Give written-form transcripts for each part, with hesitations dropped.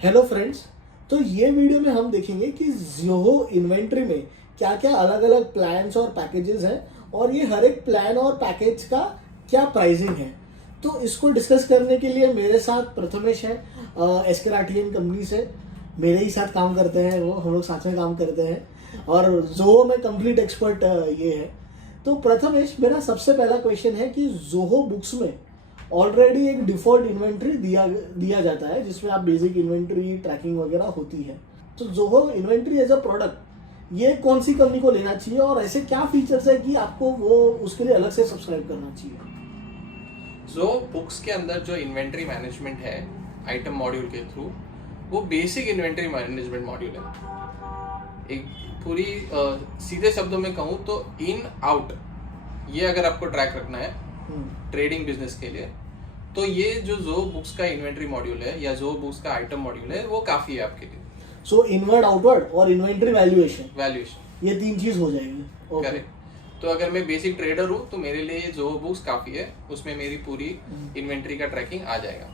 Hello friends. तो ये video में हम देखेंगे कि ज़ोहो इन्वेंट्री में क्या क्या अलग अलग प्लान्स और पैकेजेस हैं और ये हर एक प्लान और पैकेज का क्या प्राइसिंग है। तो इसको डिस्कस करने के लिए मेरे साथ प्रथमेश है, एस्केराटियन कंपनी से मेरे ही साथ काम करते हैं, वो हम लोग साथ में काम करते हैं और ज़ोहो में कंप्लीट एक्सपर्ट ये है। तो प्रथमेश, मेरा सबसे पहला क्वेश्चन है कि ज़ोहो बुक्स में ऑलरेडी एक डिफॉल्ट इन्वेंट्री दिया जाता है जिसमें आप बेसिक इन्वेंट्री ट्रैकिंग वगैरह होती है। तो Zoho inventory as a product ये कौन सी कंपनी को लेना चाहिए और ऐसे क्या फीचर्स है कि आपको वो उसके लिए अलग से सब्सक्राइब करना चाहिए? जो बुक्स के अंदर जो इन्वेंट्री मैनेजमेंट है आइटम मॉड्यूल के थ्रू, वो बेसिक इन्वेंट्री मैनेजमेंट मॉड्यूल है। एक पूरी सीधे शब्दों में कहूँ तो इन आउट, ये अगर आपको ट्रैक रखना है ट्रेडिंग बिजनेस के लिए, तो ये जो बुक्स का इन्वेंट्री मॉड्यूल है या जो बुक्स का आइटम मॉड्यूल है वो काफी है आपके लिए। सो इनवर्ड, आउटवर्ड और इन्वेंट्री वैल्यूएशन ये तीन चीज हो जाएगी। करेक्ट। तो अगर मैं बेसिक ट्रेडर हूँ तो मेरे लिए जो बुक्स काफी है, उसमें मेरी पूरी इन्वेंट्री का ट्रैकिंग आ जाएगा।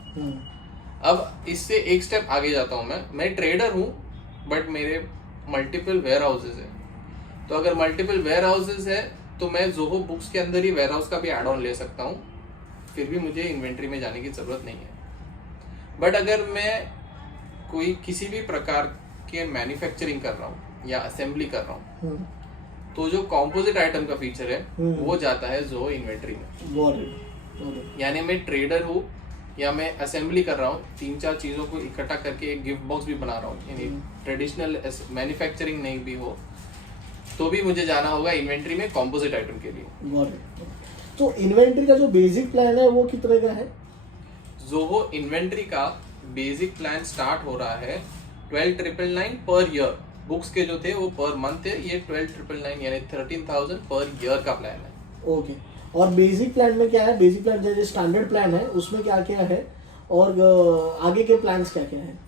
अब इससे एक स्टेप आगे जाता हूँ, मैं ट्रेडर हूँ बट मेरे मल्टीपल वेयर हाउसेज है। तो अगर मल्टीपल वेयर हाउसेज है तो मैं ज़ोहो बुक्स के अंदर ही वेयर हाउस का भी एड ऑन ले सकता हूँ, फिर भी मुझे इन्वेंट्री में जाने की जरूरत नहीं है। बट अगर मैं कोई किसी भी प्रकार के मैन्युफैक्चरिंग कर रहा हूँ या असेंबली कर रहा हूँ, तो जो कॉम्पोजिट आइटम का फीचर है वो जाता है ज़ोहो इन्वेंट्री में। यानी मैं ट्रेडर हूँ या मैं असेंबली कर रहा हूँ, 3-4 चीजों को इकट्ठा करके एक गिफ्ट बॉक्स भी बना रहा हूँ, यानी ट्रेडिशनल मैन्युफैक्चरिंग नहीं भी हो तो भी मुझे जाना होगा इन्वेंट्री में कॉम्पोजिट आइटम के लिए। तो इन्वेंट्री का जो बेसिक प्लान है वो कितने का है? ज़ोहो इन्वेंट्री का बेसिक प्लान स्टार्ट हो रहा है 12,999 पर ईयर। बुक्स के जो थे वो पर मंथ थे, ये 12,999 यानी 13,000 पर ईयर का प्लान है। ओके। और बेसिक प्लान में क्या है? बेसिक प्लान जो स्टैंडर्ड प्लान है उसमें क्या क्या है और आगे के प्लान्स क्या क्या है?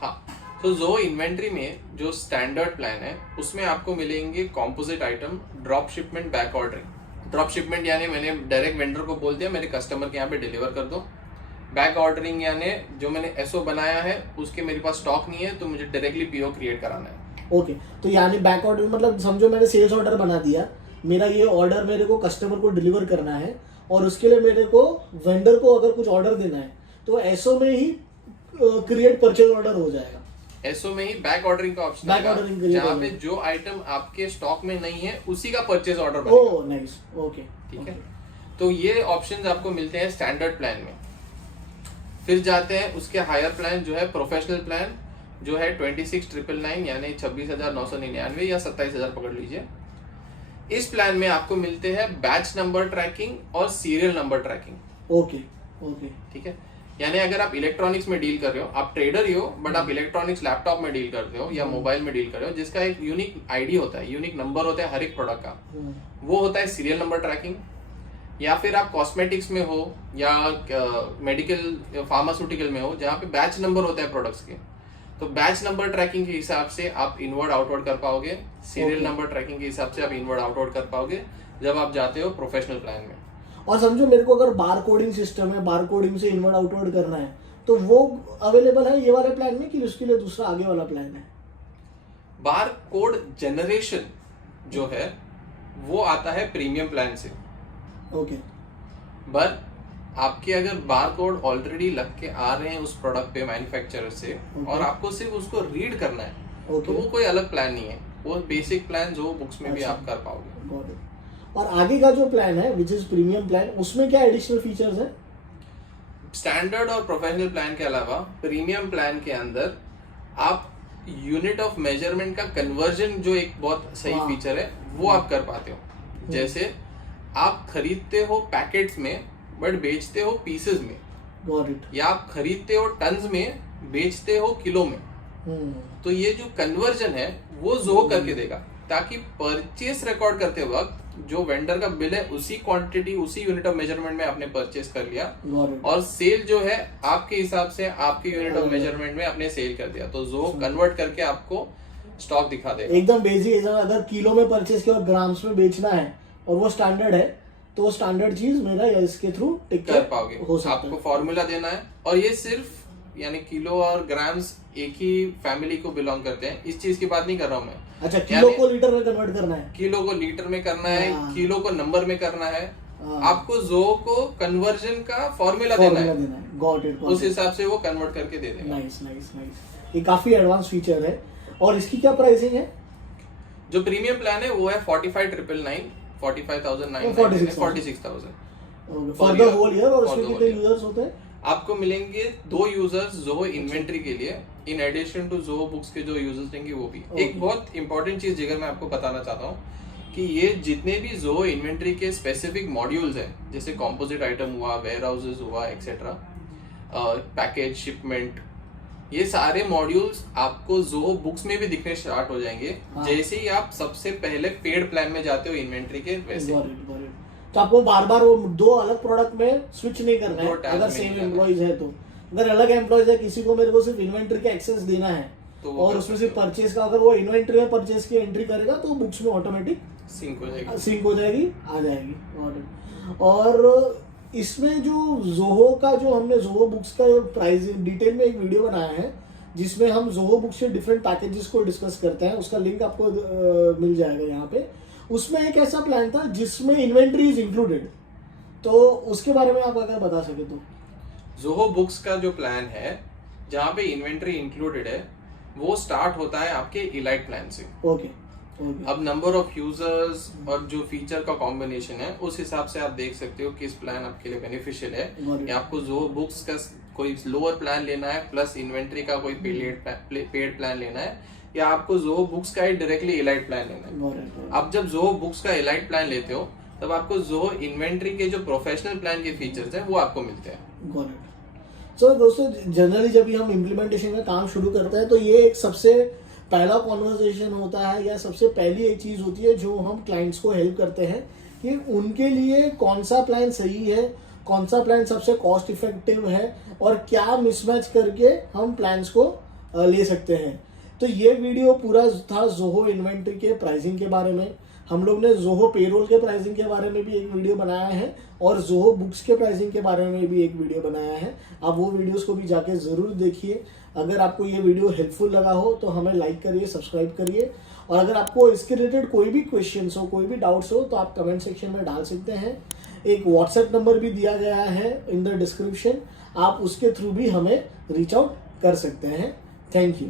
हाँ, तो ज़ोहो इन्वेंट्री में जो स्टैंडर्ड प्लान है उसमें आपको मिलेंगे composite item, drop shipment, back ordering. Drop shipment यानी मैंने डायरेक्ट वेंडर को बोल दिया मेरे कस्टमर के यहाँ पे डिलीवर कर दो। बैक ऑर्डरिंग यानी जो मैंने एसओ बनाया है उसके मेरे पास स्टॉक नहीं है तो मुझे डायरेक्टली पीओ क्रिएट कराना है। ओके। तो यानी बैक ऑर्डर मतलब समझो मैंने सेल्स ऑर्डर बना दिया, मेरा ये ऑर्डर मेरे को कस्टमर को डिलीवर करना है और उसके लिए मेरे को वेंडर को अगर कुछ ऑर्डर देना है तो एसओ में ही क्रिएट परचेज ऑर्डर हो जाएगा। एसओ में ही बैक ऑर्डरिंग का ऑप्शन है, जहाँ पे जो आइटम आपके स्टॉक में नहीं है उसी का परचेज ऑर्डर बनेगा। ओह नाइस, ओके, ठीक है। तो ये ऑप्शंस आपको मिलते हैं स्टैंडर्ड प्लान में। फिर जाते हैं उसके हायर प्लान जो है प्रोफेशनल प्लान, जो है 26,999 यानी 26,999 या 27,000 पकड़ लीजिए। इस प्लान में आपको मिलते हैं बैच नंबर ट्रैकिंग और serial number tracking. Okay okay, ठीक है। यानी अगर आप इलेक्ट्रॉनिक्स में डील कर रहे हो, आप ट्रेडर ही हो बट आप इलेक्ट्रॉनिक्स लैपटॉप में डील करते हो या मोबाइल में डील कर रहे हो, जिसका एक यूनिक आईडी होता है, यूनिक नंबर होता है हर एक प्रोडक्ट का, वो होता है सीरियल नंबर ट्रैकिंग। या फिर आप कॉस्मेटिक्स में हो या मेडिकल फार्मास्यूटिकल में हो जहाँ पे बैच नंबर होता है प्रोडक्ट्स के, तो बैच नंबर ट्रैकिंग के हिसाब से आप इनवर्ड आउटवर्ड कर पाओगे, सीरियल नंबर ट्रैकिंग के हिसाब से आप इनवर्ड आउटवर्ड कर पाओगे जब आप जाते हो प्रोफेशनल प्लान में। और समझो मेरे को अगर बार कोडिंग सिस्टम है, बार कोडिंग से इनवर्ड आउटवर्ड करना है तो वो अवेलेबल है ये वाले प्लान में कि उसके लिए दूसरा आगे वाला प्लान है? बार कोड जनरेशन जो है वो आता है प्रीमियम प्लान से। ओके। पर आपके अगर बार कोड ऑलरेडी लग के आ रहे हैं उस प्रोडक्ट पे मैन्युफैक्चरर से और आपको सिर्फ उसको रीड करना है तो वो कोई अलग प्लान नहीं है, वो बेसिक प्लान जो बुक्स में भी आप कर पाओगे। और आगे का जो प्लान है विच इज प्रीमियम प्लान, उसमें क्या एडिशनल फीचर्स है? स्टैंडर्ड और प्रोफेशनल प्लान के अलावा प्रीमियम प्लान के अंदर आप यूनिट ऑफ मेजरमेंट का कन्वर्जन, जो एक बहुत सही फीचर है, वो आप कर पाते हो। जैसे आप खरीदते हो पैकेट्स में बट बेचते हो पीसेस में, गॉट इट। या आप खरीदते हो टन्स में बेचते हो किलो में। तो ये जो कन्वर्जन है वो ज़ोहो करके देगा, ताकि परचेस रिकॉर्ड करते वक्त जो वेंडर का बिल है उसी क्वांटिटी उसी यूनिट ऑफ मेजरमेंट में आपने परचेस कर लिया और सेल जो है आपके हिसाब से आपके यूनिट ऑफ मेजरमेंट में आपने सेल कर दिया, तो ज़ोहो कन्वर्ट करके आपको स्टॉक दिखा देगा। एकदम बेसिक, अगर किलो में परचेस किया और ग्राम्स में बेचना है और वो स्टैंडर्ड है तो स्टैंडर्ड चीज मेरा इसके थ्रू टिक कर पाओगे। आपको फॉर्मूला देना है और ये सिर्फ यानी किलो और ग्राम्स एक ही फैमिली को बिलोंग करते हैं, इस चीज की बात नहीं कर रहा हूँ मैं। अच्छा, किलो को लीटर में कन्वर्ट करना है, किलो को लीटर में करना है, किलो को नंबर में करना है, आपको जोहो को कन्वर्जन का फॉर्मूला देना है। Got it. उस हिसाब से वो कन्वर्ट करके दे देगा। नाइस नाइस नाइस, ये काफी एडवांस फीचर है। और इसकी क्या प्राइसिंग है? जो प्रीमियम प्लान है वो है 45,999, 45,999, 46,000 फॉर द होल ईयर। और उसमें कितने यूजर्स होते हैं? आपको मिलेंगे 2 यूजर्स जोहो इन्वेंट्री के लिए, in addition to Zoho books के जो यूजर्स रहेंगे वो भी। एक बहुत इंपॉर्टेंट चीज जिगर मैं आपको बताना चाहता हूँ कि ये जितने भी जोहो इन्वेंट्री के स्पेसिफिक मॉड्यूल्स हैं, जैसे कॉम्पोजिट आइटम हुआ, वेयर हाउसेज हुआ, एक्सेट्रा, पैकेज, शिपमेंट, ये सारे मॉड्यूल्स आपको जोहो बुक्स में भी दिखने स्टार्ट हो जाएंगे जैसे ही आप सबसे पहले पेड प्लान में जाते हो इन्वेंट्री के वैसे। तो आपको बार बार वो 2 अलग प्रोडक्ट में स्विच नहीं करना है अगर सेम एम्प्लॉइज है तो। अगर अलग एम्प्लॉइज है, किसी को मेरे को सिर्फ इन्वेंट्री का एक्सेस देना है तो और उसमें सिर्फ परचेज का, अगर वो इन्वेंट्री में परचेज की एंट्री करेगा तो बुक्स में ऑटोमेटिक सिंक हो जाएगी, आ जाएगी। और इसमें जो जोहो का, जो हमने जोहो बुक्स का प्राइस डिटेल में एक वीडियो बनाया है जिसमें हम जोहो बुक्स के डिफरेंट पैकेजेस को डिस्कस करते हैं, उसका लिंक आपको मिल जाएगा यहाँ पे। उसमें एक ऐसा प्लान था जिसमें इन्वेंट्री इज इंक्लूडेड, तो उसके बारे में आप अगर बता सके तो। जोहो बुक्स का जो प्लान है जहाँ पे इन्वेंट्री इंक्लूडेड है वो स्टार्ट होता है आपके इलाइट प्लान से। ओके। अब नंबर ऑफ यूजर्स और जो फीचर का कॉम्बिनेशन है उस हिसाब से आप देख सकते हो किस प्लान आपके लिए बेनिफिशियल है, या आपको जोहो बुक्स का कोई लोअर प्लान लेना है प्लस इन्वेंट्री का कोई पेड प्लान लेना है, या आपको जोहो बुक्स का डायरेक्टली इलाइट प्लान लेना है। अब जब जोहो बुक्स का इलाइट प्लान लेते हो तब आपको जोहो इन्वेंट्री के जो प्रोफेशनल प्लान के फीचर्स हैं वो आपको मिलते हैं। सो दोस्तों, जनरली जब भी हम इम्प्लीमेंटेशन का काम शुरू करते हैं तो ये एक सबसे पहला कॉन्वर्सेशन होता है या सबसे पहली एक चीज होती है जो हम क्लाइंट्स को हेल्प करते हैं कि उनके लिए कौन सा प्लान सही है, कौन सा प्लान सबसे कॉस्ट इफेक्टिव है और क्या मिसमैच करके हम प्लान्स को ले सकते हैं। तो ये वीडियो पूरा था जोहो इन्वेंट्री के प्राइसिंग के बारे में। हम लोग ने जोहो पेरोल के प्राइसिंग के बारे में भी एक वीडियो बनाया है और जोहो बुक्स के प्राइसिंग के बारे में भी एक वीडियो बनाया है। आप वो वीडियोस को भी जाके ज़रूर देखिए। अगर आपको ये वीडियो हेल्पफुल लगा हो तो हमें लाइक करिए, सब्सक्राइब करिए, और अगर आपको इसके रिलेटेड कोई भी क्वेश्चंस हो, कोई भी डाउट्स हो तो आप कमेंट सेक्शन में डाल सकते हैं। एक व्हाट्सएप नंबर भी दिया गया है इन द डिस्क्रिप्शन, आप उसके थ्रू भी हमें रीच आउट कर सकते हैं। Thank you.